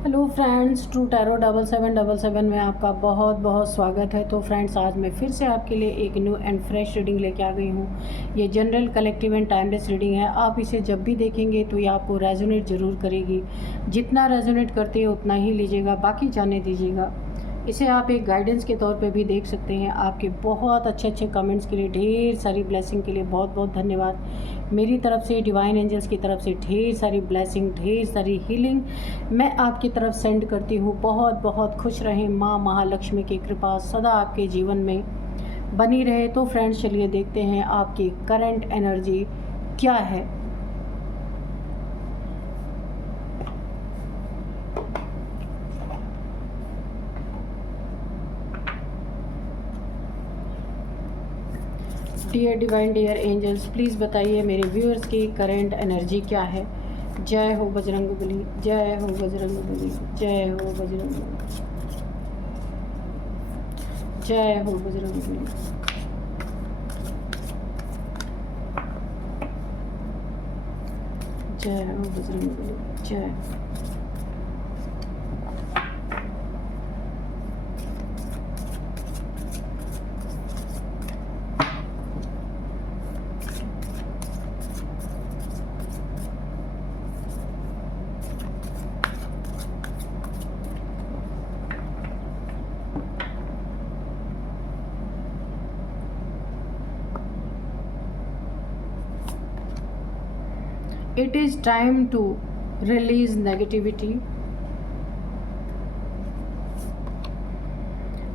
Hello friends, true tarot 7777 में आपका बहुत बहुत स्वागत है। तो फ्रेंड्स, आज मैं फिर से आपके लिए एक न्यू एंड फ्रेश रीडिंग लेके आ गई हूँ। ये general, collective and timeless reading है। आप इसे जब भी देखेंगे तो ये आपको रेजोनेट ज़रूर करेगी। जितना रेजोनेट करती है उतना ही लीजिएगा, बाकी जाने दीजिएगा। इसे आप एक गाइडेंस के तौर पे भी देख सकते हैं। आपके बहुत अच्छे अच्छे कमेंट्स के लिए, ढेर सारी ब्लेसिंग के लिए बहुत बहुत धन्यवाद। मेरी तरफ से, डिवाइन एंजल्स की तरफ से ढेर सारी ब्लेसिंग, ढेर सारी हीलिंग मैं आपकी तरफ सेंड करती हूँ। बहुत बहुत खुश रहें। माँ महालक्ष्मी की कृपा सदा आपके जीवन में बनी रहे। तो फ्रेंड्स, चलिए देखते हैं आपकी करंट एनर्जी क्या है। Dear divine, dear angels, please बताइए मेरे व्यूअर्स की करंट एनर्जी क्या है। जय हो बजरंगबली, जय हो बजरंगबली, जय हो बजरंगबली, जय हो बजरंगबली। जय हो बजरंगबली, जय। It is time to release negativity.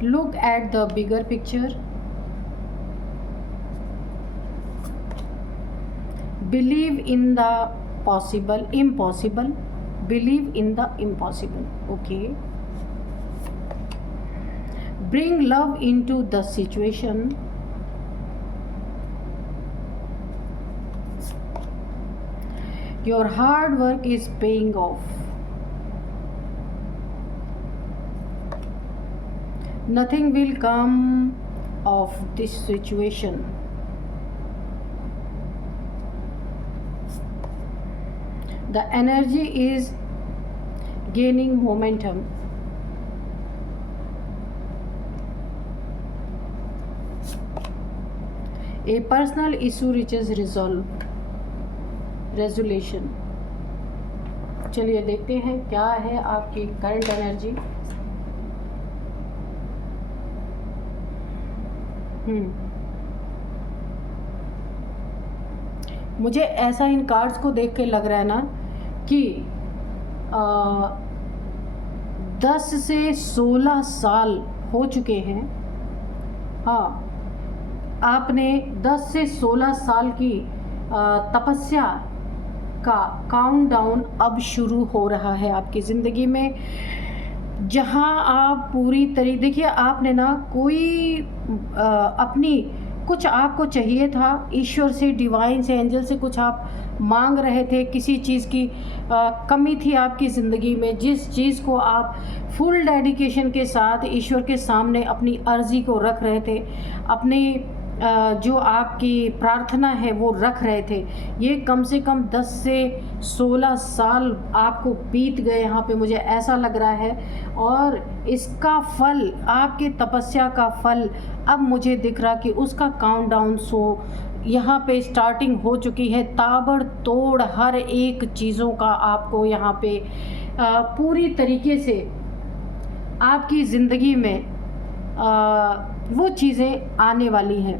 Look at the bigger picture. Believe in the impossible. Believe in the impossible. Okay. Bring love into the situation. Your hard work is paying off. Nothing will come of this situation. The energy is gaining momentum. A personal issue reaches resolution. चलिए देखते हैं क्या है आपकी current energy. मुझे ऐसा इन cards को देख के लग रहा है ना कि 10 से 16 साल हो चुके हैं। हाँ, आपने 10 से 16 साल की तपस्या का काउंटडाउन अब शुरू हो रहा है आपकी ज़िंदगी में, जहां आप पूरी तरीके, देखिए आपने ना कोई अपनी कुछ आपको चाहिए था ईश्वर से, डिवाइन से, एंजल से, कुछ आप मांग रहे थे, किसी चीज़ की कमी थी आपकी ज़िंदगी में, जिस चीज़ को आप फुल डेडिकेशन के साथ ईश्वर के सामने अपनी अर्जी को रख रहे थे, अपनी जो आपकी प्रार्थना है वो रख रहे थे। ये कम से कम 10 से 16 साल आपको बीत गए यहाँ पे, मुझे ऐसा लग रहा है। और इसका फल, आपके तपस्या का फल अब मुझे दिख रहा कि उसका काउंटडाउन यहाँ पे स्टार्टिंग हो चुकी है। ताबड़तोड़ हर एक चीज़ों का आपको यहाँ पे पूरी तरीके से आपकी ज़िंदगी में वो चीज़ें आने वाली हैं।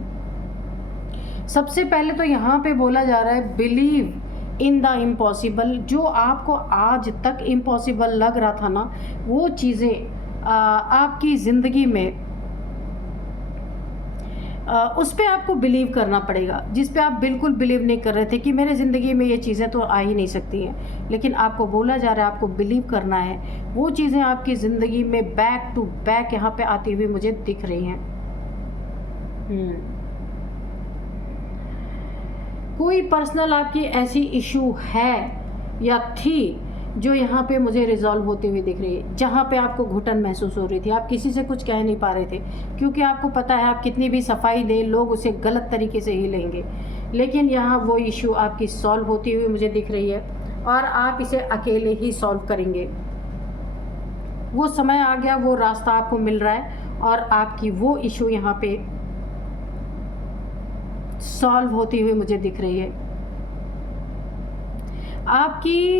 सबसे पहले तो यहाँ पे बोला जा रहा है बिलीव इन द इम्पॉसिबल। जो आपको आज तक इम्पॉसिबल लग रहा था ना, वो चीज़ें आपकी ज़िंदगी में उस पर आपको बिलीव करना पड़ेगा, जिस पे आप बिल्कुल बिलीव नहीं कर रहे थे कि मेरे ज़िंदगी में ये चीज़ें तो आ ही नहीं सकती हैं, लेकिन आपको बोला जा रहा है आपको बिलीव करना है। वो चीज़ें आपकी ज़िंदगी में बैक टू बैक यहाँ पे आती हुई मुझे दिख रही हैं। कोई पर्सनल आपकी ऐसी इशू है या थी जो यहाँ पे मुझे रिजॉल्व होती हुई दिख रही है, जहाँ पे आपको घुटन महसूस हो रही थी, आप किसी से कुछ कह नहीं पा रहे थे, क्योंकि आपको पता है आप कितनी भी सफाई दें लोग उसे गलत तरीके से ही लेंगे। लेकिन यहाँ वो इशू आपकी सॉल्व होती हुई मुझे दिख रही है और आप इसे अकेले ही सॉल्व करेंगे। वो समय आ गया, वो रास्ता आपको मिल रहा है और आपकी वो इशू यहाँ पे सॉल्व होती हुई मुझे दिख रही है। आपकी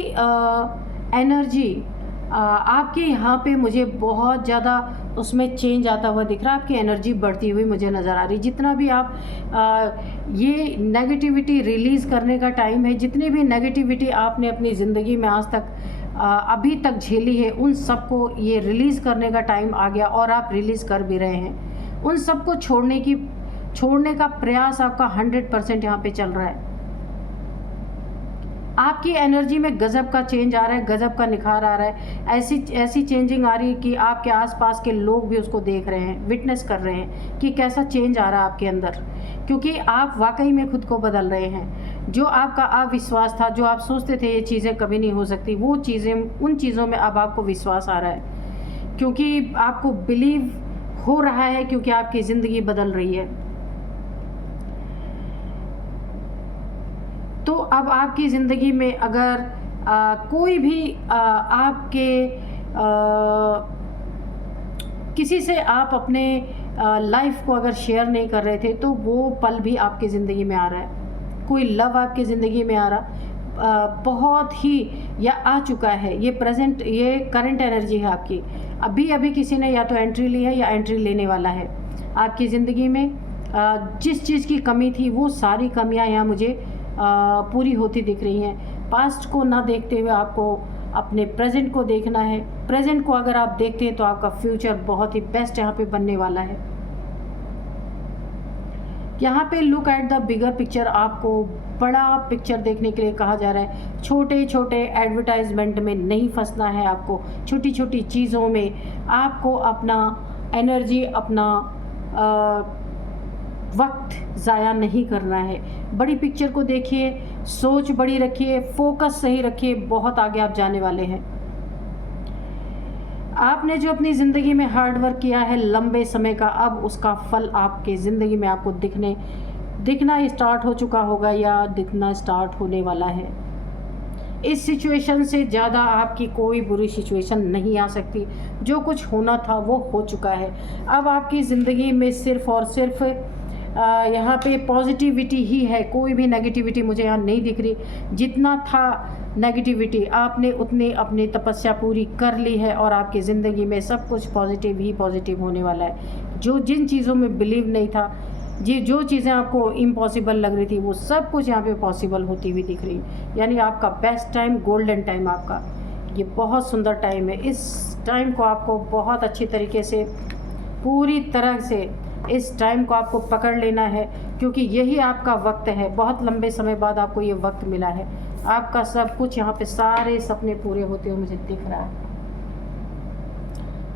एनर्जी, आपके यहाँ पे मुझे बहुत ज़्यादा उसमें चेंज आता हुआ दिख रहा है। आपकी एनर्जी बढ़ती हुई मुझे नज़र आ रही। जितना भी आप ये नेगेटिविटी रिलीज़ करने का टाइम है, जितनी भी नेगेटिविटी आपने अपनी ज़िंदगी में आज तक अभी तक झेली है, उन सबको ये रिलीज़ करने का टाइम आ गया और आप रिलीज़ कर भी रहे हैं। उन सबको छोड़ने का प्रयास आपका 100% यहाँ पे चल रहा है। आपकी एनर्जी में गजब का चेंज आ रहा है, गजब का निखार आ रहा है। ऐसी चेंजिंग आ रही है कि आपके आसपास के लोग भी उसको देख रहे हैं, विटनेस कर रहे हैं कि कैसा चेंज आ रहा है आपके अंदर, क्योंकि आप वाकई में खुद को बदल रहे हैं। जो आपका अविश्वास था, जो आप सोचते थे ये चीज़ें कभी नहीं हो सकती, वो चीज़ें, उन चीज़ों में अब आपको विश्वास आ रहा है, क्योंकि आपको बिलीव हो रहा है, क्योंकि आपकी ज़िंदगी बदल रही है। तो अब आपकी ज़िंदगी में अगर कोई भी आपके किसी से आप अपने लाइफ को अगर शेयर नहीं कर रहे थे, तो वो पल भी आपकी ज़िंदगी में आ रहा है। कोई लव आपकी ज़िंदगी में आ रहा, बहुत ही या आ चुका है। ये प्रेजेंट, ये करंट एनर्जी है आपकी। अभी किसी ने या तो एंट्री ली है या एंट्री लेने वाला है आपकी ज़िंदगी में। जिस चीज़ की कमी थी, वो सारी कमियां यहाँ मुझे पूरी होती दिख रही हैं। पास्ट को ना देखते हुए आपको अपने प्रेजेंट को देखना है। प्रेजेंट को अगर आप देखते हैं तो आपका फ्यूचर बहुत ही बेस्ट यहाँ पे बनने वाला है। यहाँ पे look at the bigger picture, आपको बड़ा पिक्चर देखने के लिए कहा जा रहा है। छोटे छोटे एडवर्टाइजमेंट में नहीं फंसना है आपको, छोटी छोटी चीज़ों में आपको अपना एनर्जी, अपना वक्त ज़ाया नहीं करना है। बड़ी पिक्चर को देखिए, सोच बड़ी रखिए, फोकस सही रखिए, बहुत आगे आप जाने वाले हैं। आपने जो अपनी ज़िंदगी में हार्ड वर्क किया है लंबे समय का, अब उसका फल आपके ज़िंदगी में आपको दिखना स्टार्ट हो चुका होगा या दिखना स्टार्ट होने वाला है। इस सिचुएशन से ज़्यादा आपकी कोई बुरी सिचुएशन नहीं आ सकती। जो कुछ होना था वो हो चुका है। अब आपकी ज़िंदगी में सिर्फ़ और सिर्फ यहाँ पे पॉजिटिविटी ही है। कोई भी नेगेटिविटी मुझे यहाँ नहीं दिख रही। जितना था नेगेटिविटी, आपने उतनी अपनी तपस्या पूरी कर ली है और आपकी ज़िंदगी में सब कुछ पॉजिटिव ही पॉजिटिव होने वाला है। जिन चीज़ों में बिलीव नहीं था, जो चीज़ें आपको इम्पॉसिबल लग रही थी, वो सब कुछ यहाँ पे पॉसिबल होती हुई दिख रही है। यानी आपका बेस्ट टाइम, गोल्डन टाइम आपका, ये बहुत सुंदर टाइम है। इस टाइम को आपको बहुत अच्छी तरीके से, पूरी तरह से इस टाइम को आपको पकड़ लेना है, क्योंकि यही आपका वक्त है। बहुत लंबे समय बाद आपको ये वक्त मिला है। आपका सब कुछ यहाँ पे, सारे सपने पूरे होते हुए मुझे दिख रहा है।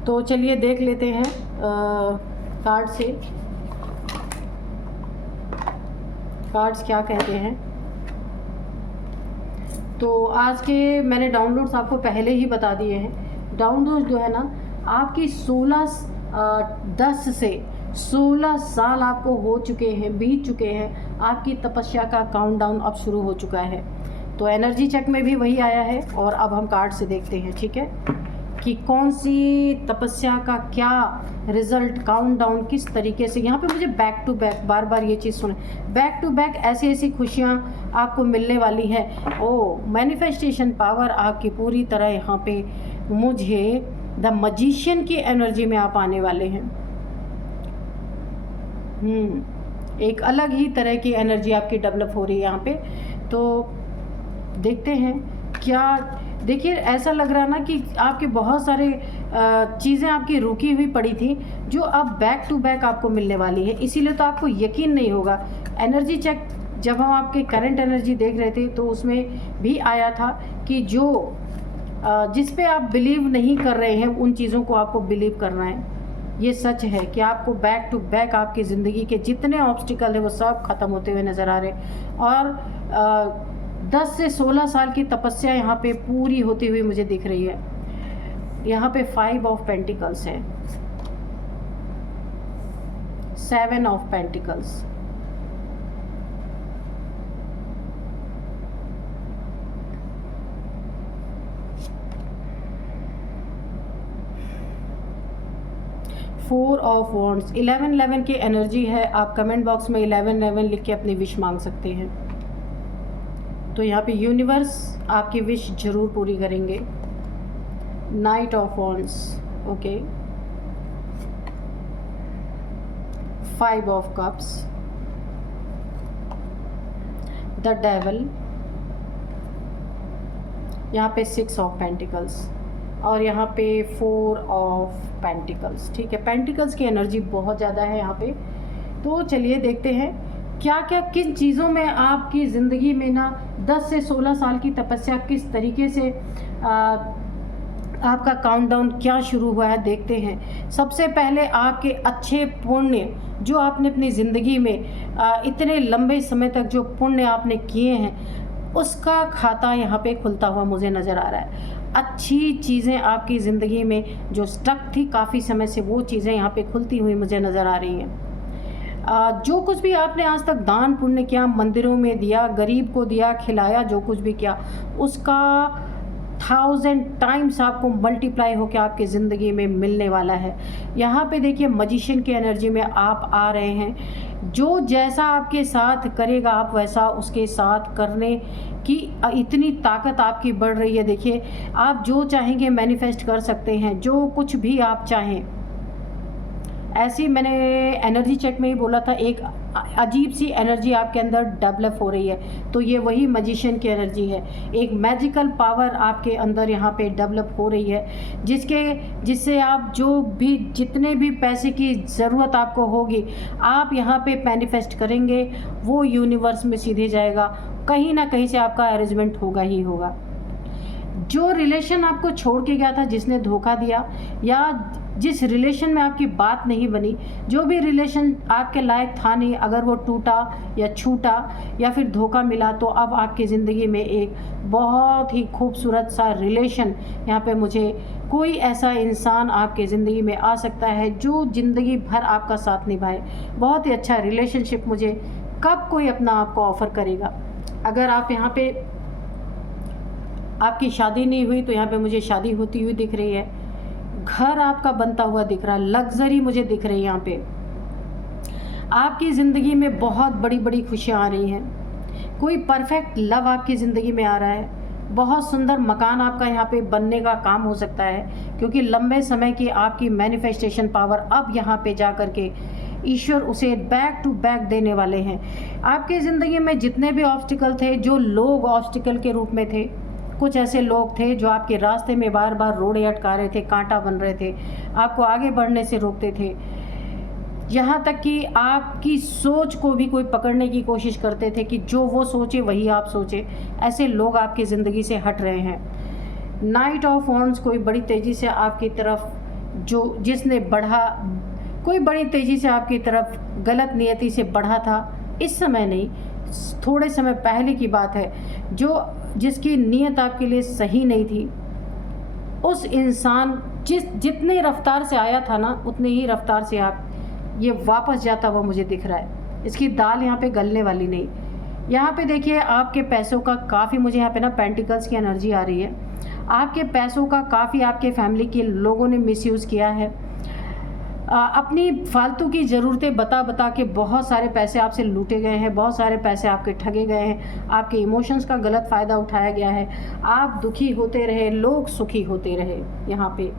तो चलिए देख लेते हैं कार्ड से, कार्ड्स क्या कहते हैं। तो आज के मैंने डाउनलोड्स आपको पहले ही बता दिए हैं। डाउनलोड जो है ना, आपकी 10 से 16 साल आपको हो चुके हैं, बीत चुके हैं। आपकी तपस्या का काउंटडाउन अब शुरू हो चुका है। तो एनर्जी चेक में भी वही आया है और अब हम कार्ड से देखते हैं, ठीक है, कि कौन सी तपस्या का क्या रिजल्ट, काउंटडाउन किस तरीके से। यहाँ पे मुझे बैक टू बैक, बार बार ये चीज़ सुने, बैक टू बैक ऐसी ऐसी खुशियाँ आपको मिलने वाली हैं। ओ, मैनिफेस्टेशन पावर आपकी पूरी तरह यहाँ पे, मुझे द मजिशियन की एनर्जी में आप आने वाले हैं। एक अलग ही तरह की एनर्जी आपकी डेवलप हो रही है यहाँ पे। तो देखते हैं क्या। देखिए, ऐसा लग रहा है ना कि आपके बहुत सारे चीज़ें आपकी रुकी हुई पड़ी थी, जो अब बैक टू बैक आपको मिलने वाली है। इसीलिए तो आपको यकीन नहीं होगा। एनर्जी चेक जब हम आपके करंट एनर्जी देख रहे थे, तो उसमें भी आया था कि जिस पे आप बिलीव नहीं कर रहे हैं, उन चीज़ों को आपको बिलीव करना है। ये सच है कि आपको बैक टू बैक आपकी ज़िंदगी के जितने ऑब्स्टिकल है वो सब ख़त्म होते हुए नज़र आ रहे हैं। और 10 से 16 साल की तपस्या यहाँ पे पूरी होती हुई मुझे दिख रही है। यहाँ पे 5 ऑफ पेंटिकल्स है, 7 ऑफ पेंटिकल्स, 4 ऑफ वॉन्ड्स, 11 की एनर्जी है। आप कमेंट बॉक्स में 11 लिख के अपनी विश मांग सकते हैं। तो यहाँ पे यूनिवर्स आपकी विश ज़रूर पूरी करेंगे। Night of wands, okay. 5 of cups, the devil, यहाँ पे 6 ऑफ पेंटिकल्स और यहाँ पे 4 ऑफ पेंटिकल्स। ठीक है, पेंटिकल्स की एनर्जी बहुत ज़्यादा है यहाँ पे। तो चलिए देखते हैं क्या क्या किन चीज़ों में आपकी ज़िंदगी में ना 10 से 16 साल की तपस्या किस तरीके से आपका काउंटडाउन क्या शुरू हुआ है, देखते हैं। सबसे पहले आपके अच्छे पुण्य जो आपने अपनी ज़िंदगी में इतने लंबे समय तक जो पुण्य आपने किए हैं उसका खाता यहाँ पे खुलता हुआ मुझे नज़र आ रहा है। अच्छी चीज़ें आपकी ज़िंदगी में जो स्टक थी काफ़ी समय से, वो चीज़ें यहाँ पे खुलती हुई मुझे नज़र आ रही हैं। जो कुछ भी आपने आज तक दान पुण्य किया, मंदिरों में दिया, गरीब को दिया, खिलाया, जो कुछ भी किया उसका 1000 टाइम्स आपको मल्टीप्लाई होकर आपकी ज़िंदगी में मिलने वाला है। यहाँ पे देखिए मजिशियन की एनर्जी में आप आ रहे हैं। जो जैसा आपके साथ करेगा आप वैसा उसके साथ करने की इतनी ताकत आपकी बढ़ रही है। देखिए आप जो चाहेंगे मैनिफेस्ट कर सकते हैं, जो कुछ भी आप चाहें। ऐसी मैंने एनर्जी चेक में ही बोला था, एक अजीब सी एनर्जी आपके अंदर डेवलप हो रही है। तो ये वही मजिशियन की एनर्जी है। एक मैजिकल पावर आपके अंदर यहाँ पे डेवलप हो रही है जिससे आप जो भी जितने भी पैसे की ज़रूरत आपको होगी आप यहाँ पे मैनिफेस्ट करेंगे, वो यूनिवर्स में सीधे जाएगा। कहीं ना कहीं से आपका अरेंजमेंट होगा ही होगा। जो रिलेशन आपको छोड़ के गया था, जिसने धोखा दिया या जिस रिलेशन में आपकी बात नहीं बनी, जो भी रिलेशन आपके लायक था नहीं, अगर वो टूटा या छूटा या फिर धोखा मिला, तो अब आपकी ज़िंदगी में एक बहुत ही खूबसूरत सा रिलेशन, यहाँ पे मुझे कोई ऐसा इंसान आपके ज़िंदगी में आ सकता है जो ज़िंदगी भर आपका साथ निभाए। बहुत ही अच्छा रिलेशनशिप मुझे कब कोई अपना आपको ऑफ़र करेगा। अगर आप यहाँ पे आपकी शादी नहीं हुई तो यहाँ पे मुझे शादी होती हुई दिख रही है। घर आपका बनता हुआ दिख रहा है, लग्जरी मुझे दिख रही है। यहाँ पे आपकी ज़िंदगी में बहुत बड़ी बड़ी खुशियाँ आ रही हैं। कोई परफेक्ट लव आपकी ज़िंदगी में आ रहा है। बहुत सुंदर मकान आपका यहाँ पे बनने का काम हो सकता है, क्योंकि लंबे समय की आपकी मैनिफेस्टेशन पावर अब यहाँ पे जा कर के ईश्वर उसे बैक टू बैक देने वाले हैं। आपकी ज़िंदगी में जितने भी ऑब्स्टिकल थे, जो लोग ऑब्स्टिकल के रूप में थे, कुछ ऐसे लोग थे जो आपके रास्ते में बार बार रोड़े अटका रहे थे, कांटा बन रहे थे, आपको आगे बढ़ने से रोकते थे, यहाँ तक कि आपकी सोच को भी कोई पकड़ने की कोशिश करते थे कि जो वो सोचे वही आप सोचे। ऐसे लोग आपकी ज़िंदगी से हट रहे हैं। नाइट ऑफ वॉन्ड्स, कोई बड़ी तेज़ी से आपकी तरफ जिसने बढ़ा, कोई बड़ी तेज़ी से आपकी तरफ गलत नियति से बढ़ा था, इस समय नहीं, थोड़े समय पहले की बात है, जिसकी नीयत आपके लिए सही नहीं थी, उस इंसान जितने रफ्तार से आया था ना, उतनी ही रफ्तार से आप ये वापस जाता हुआ मुझे दिख रहा है। इसकी दाल यहाँ पे गलने वाली नहीं। यहाँ पे देखिए आपके पैसों का काफ़ी, मुझे यहाँ पे ना पेंटिकल्स की एनर्जी आ रही है। आपके पैसों का काफ़ी आपके फैमिली के लोगों ने मिसयूज़ किया है। अपनी फालतू की ज़रूरतें बता के बहुत सारे पैसे आपसे लूटे गए हैं, बहुत सारे पैसे आपके ठगे गए हैं, आपके इमोशंस का गलत फ़ायदा उठाया गया है। आप दुखी होते रहे, लोग सुखी होते रहे। यहाँ पे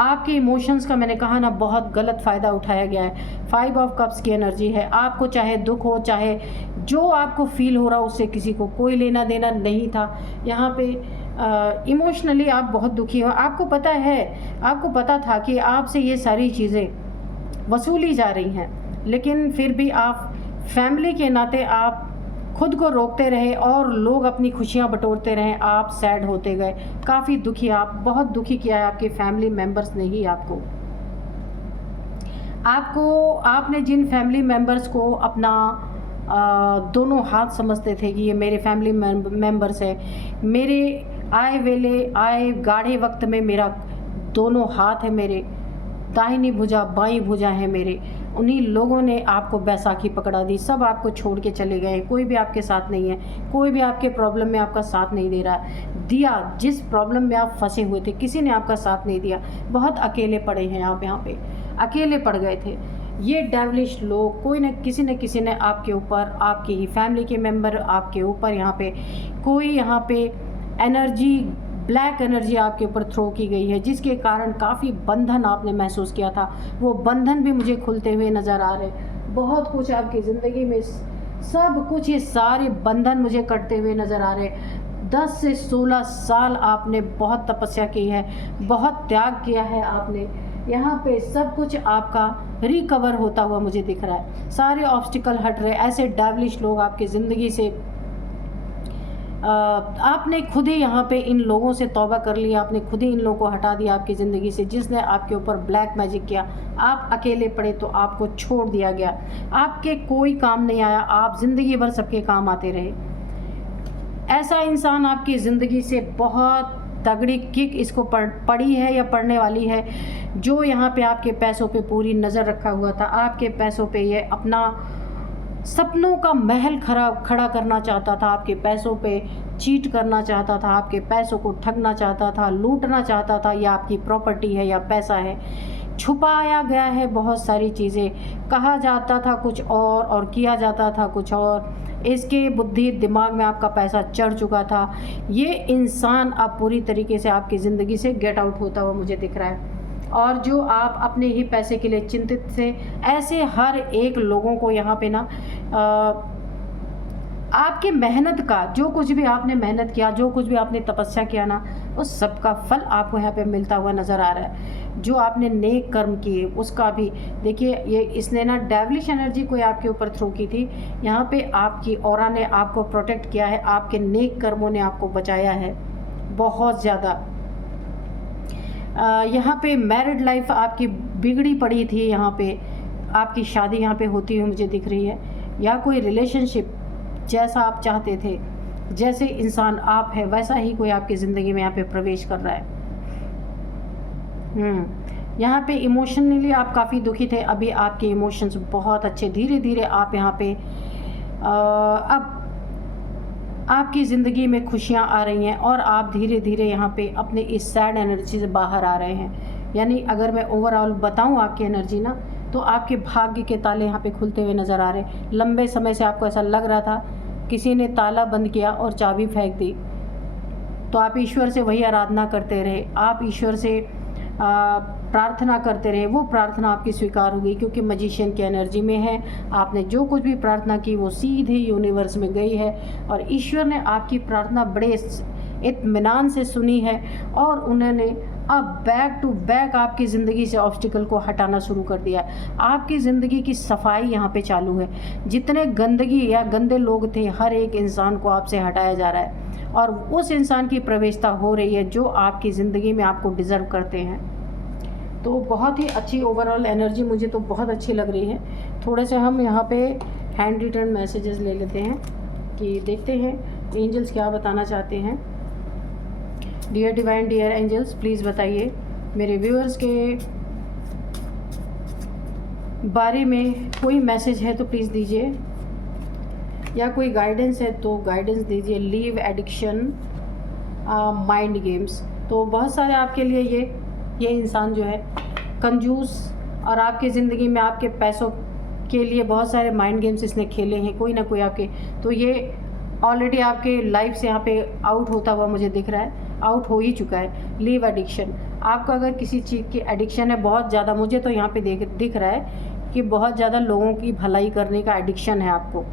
आपके इमोशंस का, मैंने कहा ना, बहुत गलत फ़ायदा उठाया गया है। 5 ऑफ कप्स की एनर्जी है। आपको चाहे दुख हो, चाहे जो आपको फील हो रहा हो, उससे किसी को कोई लेना देना नहीं था। यहाँ पे इमोशनली आप बहुत दुखी हो। आपको पता था कि आपसे ये सारी चीज़ें वसूली जा रही हैं, लेकिन फिर भी आप फैमिली के नाते आप खुद को रोकते रहे और लोग अपनी खुशियाँ बटोरते रहे। आप सैड होते गए, काफ़ी दुखी, आप बहुत दुखी किया है आपके फैमिली मेम्बर्स ने ही आपने जिन फैमिली मेम्बर्स को अपना दोनों हाथ समझते थे कि ये मेरे फैमिली मेम्बर्स हैं, मेरे आए गाढ़े वक्त में मेरा दोनों हाथ है, मेरे दाहिनी भुजा बाईं भुजा है मेरे, उन्हीं लोगों ने आपको बैसाखी पकड़ा दी। सब आपको छोड़ के चले गए। कोई भी आपके साथ नहीं है, कोई भी आपके प्रॉब्लम में आपका साथ नहीं दे रहा है। दिया, जिस प्रॉब्लम में आप फंसे हुए थे, किसी ने आपका साथ नहीं दिया, बहुत अकेले पड़े हैं आप यहाँ पे अकेले पड़ गए थे। ये डेविलिश लोग कोई न किसी ने आपके ऊपर, आपकी ही फैमिली के मेंबर आपके ऊपर यहाँ पे कोई यहाँ पे एनर्जी, ब्लैक एनर्जी आपके ऊपर थ्रो की गई है, जिसके कारण काफ़ी बंधन आपने महसूस किया था। वो बंधन भी मुझे खुलते हुए नज़र आ रहे। बहुत कुछ आपकी ज़िंदगी में, सब कुछ, ये सारे बंधन मुझे कटते हुए नज़र आ रहे। 10 से 16 साल आपने बहुत तपस्या की है, बहुत त्याग किया है आपने। यहाँ पे सब कुछ आपका रिकवर होता हुआ मुझे दिख रहा है। सारे ऑब्स्टिकल हट रहे। ऐसे डेविलिश लोग आपकी ज़िंदगी से, आपने खुद ही यहाँ पे इन लोगों से तौबा कर लिया, आपने खुद ही इन लोगों को हटा दिया आपकी ज़िंदगी से, जिसने आपके ऊपर ब्लैक मैजिक किया। आप अकेले पड़े तो आपको छोड़ दिया गया, आपके कोई काम नहीं आया, आप ज़िंदगी भर सबके काम आते रहे। ऐसा इंसान आपकी ज़िंदगी से बहुत तगड़ी किक इसको पड़ी है या पड़ने वाली है, जो यहाँ पे आपके पैसों पे पूरी नज़र रखा हुआ था। आपके पैसों पे ये अपना सपनों का महल खड़ा करना चाहता था, आपके पैसों पे चीट करना चाहता था, आपके पैसों को ठगना चाहता था, लूटना चाहता था। या आपकी प्रॉपर्टी है या पैसा है, छुपाया गया है बहुत सारी चीज़ें, कहा जाता था कुछ और किया जाता था कुछ और। इसके बुद्धि दिमाग में आपका पैसा चढ़ चुका था। ये इंसान अब पूरी तरीके से आपकी ज़िंदगी से गेट आउट होता हुआ मुझे दिख रहा है। और जो आप अपने ही पैसे के लिए चिंतित थे, ऐसे हर एक लोगों को यहाँ पे ना आपकी मेहनत का, जो कुछ भी आपने मेहनत किया, जो कुछ भी आपने तपस्या किया ना, उस सब का फल आपको यहाँ पे मिलता हुआ नज़र आ रहा है। जो आपने नेक कर्म किए उसका भी देखिए, ये इसने ना डेविलिश एनर्जी कोई आपके ऊपर थ्रो की थी। यहाँ पे आपकी ऑरा ने आपको प्रोटेक्ट किया है, आपके नेक कर्मों ने आपको बचाया है बहुत ज़्यादा। यहाँ पे मैरिड लाइफ आपकी बिगड़ी पड़ी थी, यहाँ पे आपकी शादी यहाँ पे होती हुई मुझे दिख रही है। या कोई रिलेशनशिप जैसा आप चाहते थे, जैसे इंसान आप है, वैसा ही कोई आपकी ज़िंदगी में यहाँ पे प्रवेश कर रहा है। यहाँ पे इमोशनली आप काफ़ी दुखी थे, अभी आपके इमोशंस बहुत अच्छे, धीरे धीरे आप यहाँ पे अब आपकी ज़िंदगी में खुशियाँ आ रही हैं और आप धीरे धीरे यहाँ पे अपने इस सैड एनर्जी से बाहर आ रहे हैं। यानी अगर मैं ओवरऑल बताऊँ आपकी एनर्जी ना, तो आपके भाग्य के ताले यहाँ पे खुलते हुए नज़र आ रहे हैं। लंबे समय से आपको ऐसा लग रहा था किसी ने ताला बंद किया और चाबी फेंक दी, तो आप ईश्वर से वही आराधना करते रहे, आप ईश्वर से प्रार्थना करते रहे। वो प्रार्थना आपकी स्वीकार हो गई, क्योंकि मजिशियन की एनर्जी में है। आपने जो कुछ भी प्रार्थना की वो सीधे यूनिवर्स में गई है और ईश्वर ने आपकी प्रार्थना बड़े इत्मीनान से सुनी है और उन्होंने अब बैक टू बैक आपकी ज़िंदगी से ऑब्स्टिकल को हटाना शुरू कर दिया। आपकी ज़िंदगी की सफाई यहाँ पे चालू है। जितने गंदगी या गंदे लोग थे, हर एक इंसान को आपसे हटाया जा रहा है और उस इंसान की प्रवेशता हो रही है जो आपकी ज़िंदगी में आपको डिज़र्व करते हैं। तो बहुत ही अच्छी ओवरऑल एनर्जी मुझे तो बहुत अच्छी लग रही है। थोड़े से हम यहाँ पे हैंड रिटर्न मैसेजेस ले लेते हैं कि देखते हैं एंजल्स क्या बताना चाहते हैं। Dear divine, dear angels, please बताइए मेरे व्यूअर्स के बारे में कोई मैसेज है तो प्लीज़ दीजिए, या कोई गाइडेंस है तो गाइडेंस दीजिए। लीव एडिक्शन, माइंड गेम्स, तो बहुत सारे आपके लिए ये इंसान जो है कंजूस, और आपकी ज़िंदगी में आपके पैसों के लिए बहुत सारे माइंड गेम्स इसने खेले हैं कोई ना कोई आपके, तो ये ऑलरेडी आपके लाइफ से यहाँ पे आउट होता हुआ मुझे दिख रहा है, आउट हो ही चुका है। लीव एडिक्शन, आपको अगर किसी चीज़ की एडिक्शन है बहुत ज़्यादा, मुझे तो यहाँ पे दिख रहा है कि बहुत ज़्यादा लोगों की भलाई करने का एडिक्शन है आपको।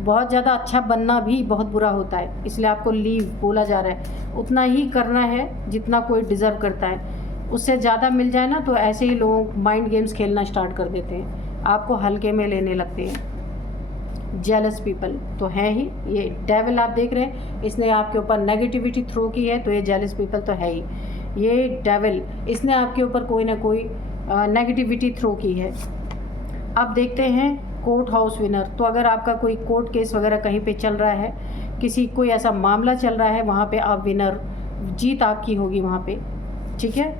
बहुत ज़्यादा अच्छा बनना भी बहुत बुरा होता है, इसलिए आपको लीव बोला जा रहा है। उतना ही करना है जितना कोई डिज़र्व करता है, उससे ज़्यादा मिल जाए ना तो ऐसे ही लोग माइंड गेम्स खेलना स्टार्ट कर देते हैं, आपको हल्के में लेने लगते हैं। जेलस पीपल तो है ही, ये डेविल आप देख रहे हैं, इसने आपके ऊपर नेगेटिविटी थ्रो की है, तो ये जेलस पीपल तो है ही। ये डेविल, इसने आपके ऊपर कोई ना कोई नेगेटिविटी थ्रो की है। अब देखते हैं कोर्ट हाउस विनर, तो अगर आपका कोई कोर्ट केस वगैरह कहीं पे चल रहा है, किसी कोई ऐसा मामला चल रहा है, वहाँ पे आप विनर, जीत आपकी होगी वहाँ पे, ठीक है।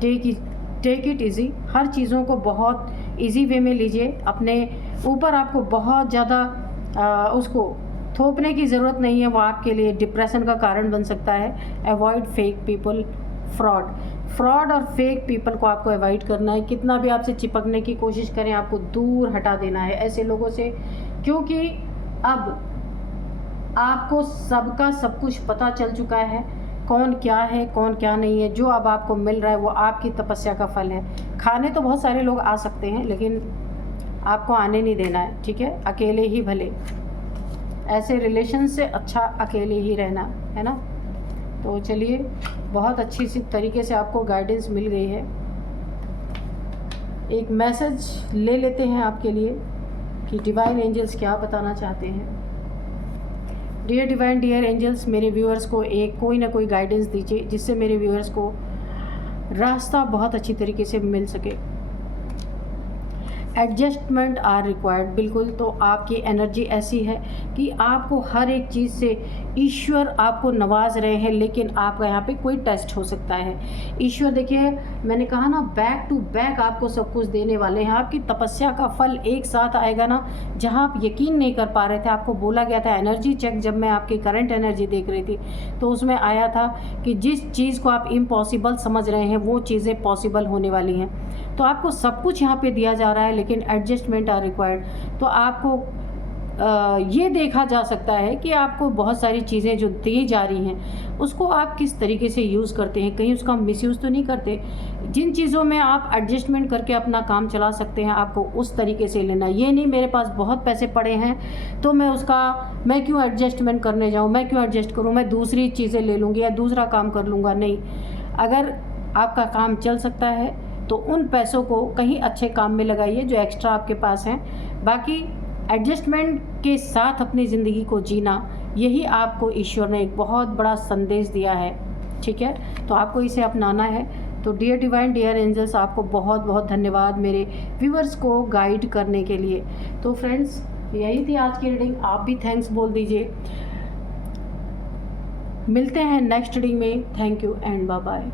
टेक इट ईजी, हर चीज़ों को बहुत इजी वे में लीजिए। अपने ऊपर आपको बहुत ज़्यादा उसको थोपने की ज़रूरत नहीं है, वो आपके लिए डिप्रेशन का कारण बन सकता है। अवॉइड फेक पीपल, फ्रॉड और फेक पीपल को आपको अवॉइड करना है। कितना भी आपसे चिपकने की कोशिश करें, आपको दूर हटा देना है ऐसे लोगों से, क्योंकि अब आपको सबका सब कुछ पता चल चुका है, कौन क्या है कौन क्या नहीं है। जो अब आपको मिल रहा है वो आपकी तपस्या का फल है। खाने तो बहुत सारे लोग आ सकते हैं, लेकिन आपको आने नहीं देना है, ठीक है। अकेले ही भले, ऐसे रिलेशन से अच्छा अकेले ही रहना है ना। तो चलिए, बहुत अच्छी सी तरीके से आपको गाइडेंस मिल गई है। एक मैसेज ले लेते हैं आपके लिए कि डिवाइन एंजल्स क्या बताना चाहते हैं। डियर डिवाइन, डियर एंजल्स, मेरे व्यूअर्स को एक कोई ना कोई गाइडेंस दीजिए जिससे मेरे व्यूअर्स को रास्ता बहुत अच्छी तरीके से मिल सके। एडजस्टमेंट आर रिक्वायर्ड, बिल्कुल। तो आपकी एनर्जी ऐसी है कि आपको हर एक चीज़ से ईश्वर आपको नवाज रहे हैं, लेकिन आपका यहाँ पे कोई टेस्ट हो सकता है। ईश्वर देखिए, मैंने कहा ना, बैक टू बैक आपको सब कुछ देने वाले हैं। आपकी तपस्या का फल एक साथ आएगा ना, जहाँ आप यकीन नहीं कर पा रहे थे। आपको बोला गया था, एनर्जी चेक जब मैं आपकी करंट एनर्जी देख रही थी तो उसमें आया था कि जिस चीज़ को आप इम्पॉसिबल समझ रहे हैं वो चीज़ें पॉसिबल होने वाली हैं। तो आपको सब कुछ यहाँ पे दिया जा रहा है, लेकिन एडजस्टमेंट आर रिक्वायर्ड। तो आपको ये देखा जा सकता है कि आपको बहुत सारी चीज़ें जो दी जा रही हैं उसको आप किस तरीके से यूज़ करते हैं, कहीं उसका मिसयूज़ तो नहीं करते। जिन चीज़ों में आप एडजस्टमेंट करके अपना काम चला सकते हैं, आपको उस तरीके से लेना। ये नहीं मेरे पास बहुत पैसे पड़े हैं तो मैं क्यों एडजस्टमेंट करने जाऊँ, मैं क्यों एडजस्ट करूँ, मैं दूसरी चीज़ें ले लूँगी या दूसरा काम कर लूँगा। नहीं, अगर आपका काम चल सकता है तो उन पैसों को कहीं अच्छे काम में लगाइए जो एक्स्ट्रा आपके पास हैं। बाकी एडजस्टमेंट के साथ अपनी ज़िंदगी को जीना, यही आपको ईश्वर ने एक बहुत बड़ा संदेश दिया है, ठीक है। तो आपको इसे अपनाना है। तो डियर डिवाइन, डियर एंजल्स, आपको बहुत बहुत धन्यवाद मेरे व्यूअर्स को गाइड करने के लिए। तो फ्रेंड्स, यही थी आज की रीडिंग। आप भी थैंक्स बोल दीजिए। मिलते हैं नेक्स्ट रीडिंग में। Thank you and bye bye.